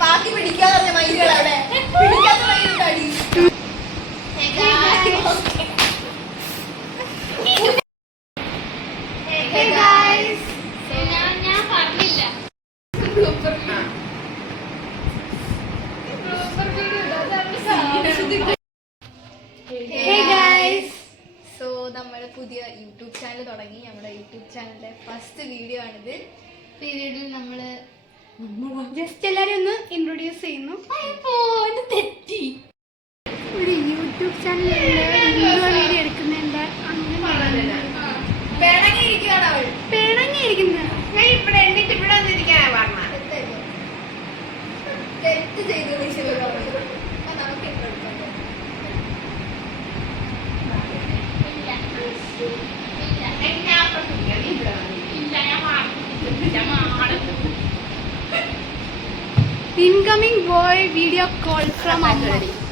പാത്തി പിടിക്കാതെ മയിലുകളവിടെ പിടിക്കാത്ത മയിലുണ്ടാടി. ഞാൻ പറഞ്ഞില്ല സോ നമ്മള് പുതിയ യൂട്യൂബ് ചാനൽ തുടങ്ങി. നമ്മുടെ യൂട്യൂബ് ചാനലിന്റെ ഫസ്റ്റ് വീഡിയോ ആണിത്. പീരീഡിൽ നമ്മള് ജസ്റ്റ് എല്ലാരും ഒന്ന് ഇൻട്രൊഡ്യൂസ് ചെയ്യുന്നു. തെറ്റി ഒരു യൂട്യൂബ് ചാനലിൽ എടുക്കുന്നതിന്റെ അങ്ങനെ പിണങ്ങിയിരിക്കുകയാണ് അവൾ. പിണങ്ങിയിരിക്കുന്നത് ഇവിടെ എന്നിട്ട് ഇവിടെ വന്നിരിക്കാനാ പറഞ്ഞ തെറ്റ് ചെയ്തു. നമുക്ക് incoming boy video call from Amma.